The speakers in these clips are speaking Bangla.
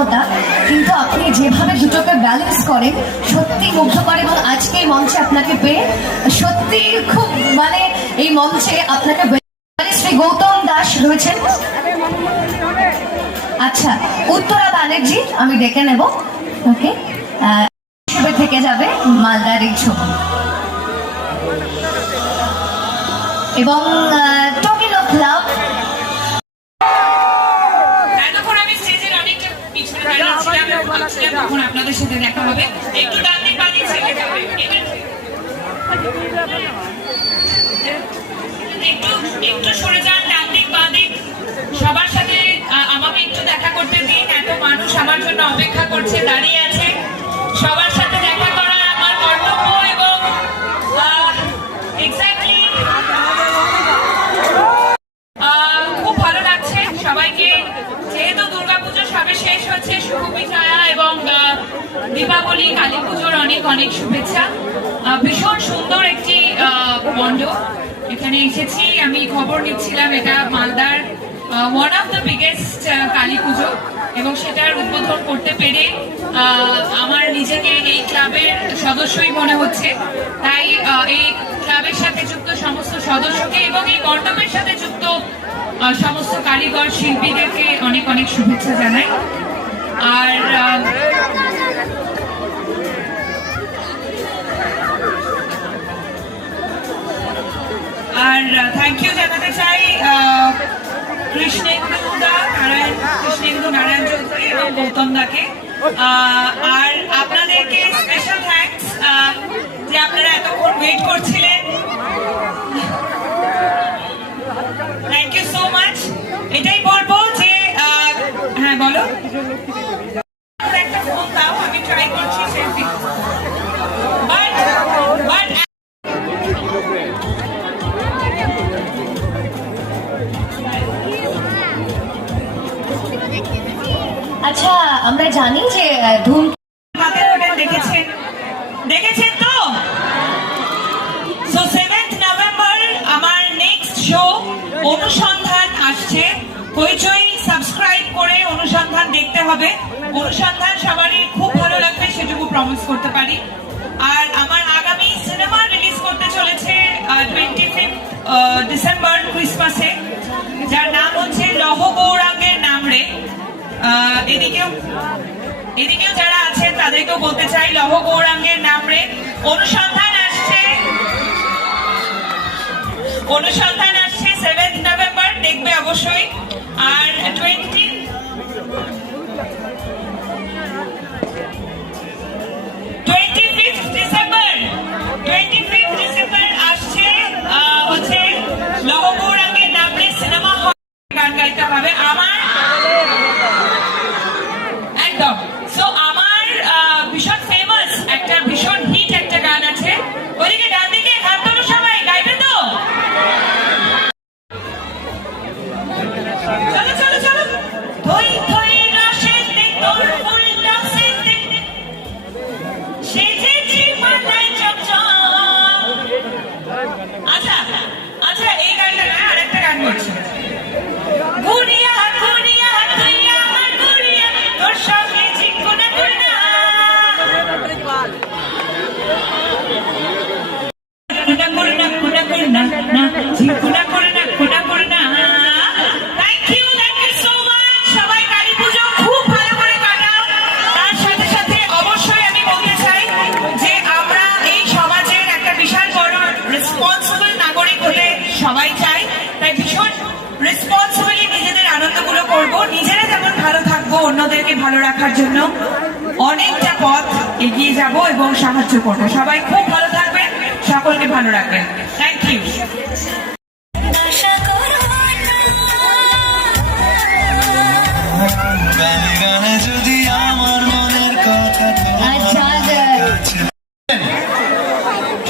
সামান্যতা, কিন্তু আপনি যেভাবে দুটোকে ব্যালেন্স করেন সত্যি মুগ্ধকর। এবং আজকে এই মঞ্চে আপনাকে পেয়ে সত্যি খুব মানে এই মঞ্চে আপনাকে শ্রী গৌতম দাস রয়েছেন। আচ্ছা, উত্তরা ব্যানার্জি আমি ডেকে নেব, ওকে, থেকে যাবে মালদার এই ছবি। এবং টোকিলো ক্লাব আপনাদের সাথে দেখা হবে। একটু ডান দিক বাঁ দিক ছেড়ে যাবে, একটু সরে যান ডান দিক বাঁ দিক। সবার সাথে আমাকে একটু দেখা করতে দিন, এত মানুষ আমার জন্য অপেক্ষা করছে, দাঁড়িয়ে আছে। সবার সাথে দেখা করা আমার কর্তব্য এবং এক্স্যাক্টলি খুব ভালো লাগছে সবাইকে। যেহেতু দুর্গাপুজো সবে শেষ হচ্ছে, শুভ বিজয়া এবং দীপাবলি কালী পুজোর অনেক অনেক শুভেচ্ছা। ভীষণ সুন্দর একটি মণ্ডপ এখানে এসেছি, আমি খবর নিচ্ছিলাম এটা মালদার one of the biggest Kali পুজো, এবং সেটার উদ্বোধন করতে পেরে আমার নিজেকে এই ক্লাবের সদস্যই মনে হচ্ছে। তাই এই ক্লাবের সাথে যুক্ত সমস্ত সদস্যকে এবং এই মণ্ডপের সাথে যুক্ত সমস্ত কারিগর শিল্পীদেরকে অনেক অনেক শুভেচ্ছা জানাই। আর থ্যাংক ইউ জানাতে চাই কৃষ্ণেন্দু নারায়ণ চৌধুরী এবং গৌতম দাকে। আর আপনাদেরকে স্পেশাল থ্যাঙ্কস যে আপনারা এতক্ষণ ওয়েট করছিলেন। Thank you so much. এটাই বলবো যে হ্যাঁ বলো, একটা ফোন দাও, আমি ট্রাই করছি সেলফি। আচ্ছা, আমরা জানি যে ধুম দেখেছেন তো। সো 7th নভেম্বর আমার নেক্সট শো অনুসন্ধান আসছে। হইচই সাবস্ক্রাইব করে অনুসন্ধান দেখতে হবে। অনুসন্ধান সবারই খুব ভালো লাগবে, সেটুকু প্রমিস করতে পারি। আর আমার আগামী সিনেমা রিলিজ করতে চলেছে 25 ডিসেম্বর ক্রিসমাসে, যার নাম হচ্ছে লহ গৌরাঙ্গের নাম রে। এদিকেও যারা আছেন তাদেরকেও বলতে চাই লহ গৌরাঙ্গের নাম রে অনুসন্ধান আসছে 7th নভেম্বর, দেখবে অবশ্যই। আর 25 ডিসেম্বর আসছে হচ্ছে লহ গৌরাঙ্গের নাম রে সিনেমা হল, গান গাইতে হবে আমার একদম। সো আমার ভীষণ ফেমাস একটা ভীষণ হিট একটা গান আছে, ওইদিকে ডান দিকে হাত তোলো সবাই, গাইবে তো? চলো চলো চলো। ধই ধই রসেতে তোর ফুলটা সেজেছি মাথায় চকচক। আচ্ছা আচ্ছা, এই গানটা না, আরেকটা গান বলছি। ঘুরিয়া ঘুরিয়া ঘুরিয়া আমার ঘুরিয়া তোর সঙ্গে চিকুনা করনা কুনা করনা না চিকুনা করনা কুনা করনা। Thank you so much. সবাই কালী পুজো খুব ভালো করে কাটাও। তার সাথে সাথে অবশ্যই আমি বলতে চাই যে আমরা এই সমাজের একটা বিশাল বড় রেসপন্সিবল নাগরিক হতে সবাই চাই। তাই ভীষণ রেসপন্সিবলি নিজেদের আনন্দগুলো করব, নিজেরা যেমন ভালো থাকবো, অন্যদেরকে ভালো রাখার জন্য অনেকটা পথ এগিয়ে যাব এবং সাহায্য করবো। সবাই খুব ভালো থাকবেন, সকলকে ভালো রাখবেন। Thank you. যদি আমার মনের কথা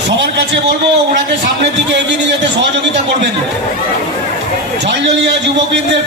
সবার কাছে বলবো, ওনাকে সামনের দিকে এগিয়ে নিয়ে যেতে সহযোগিতা করবেন। ঝলঝলিয়া যুববৃন্দের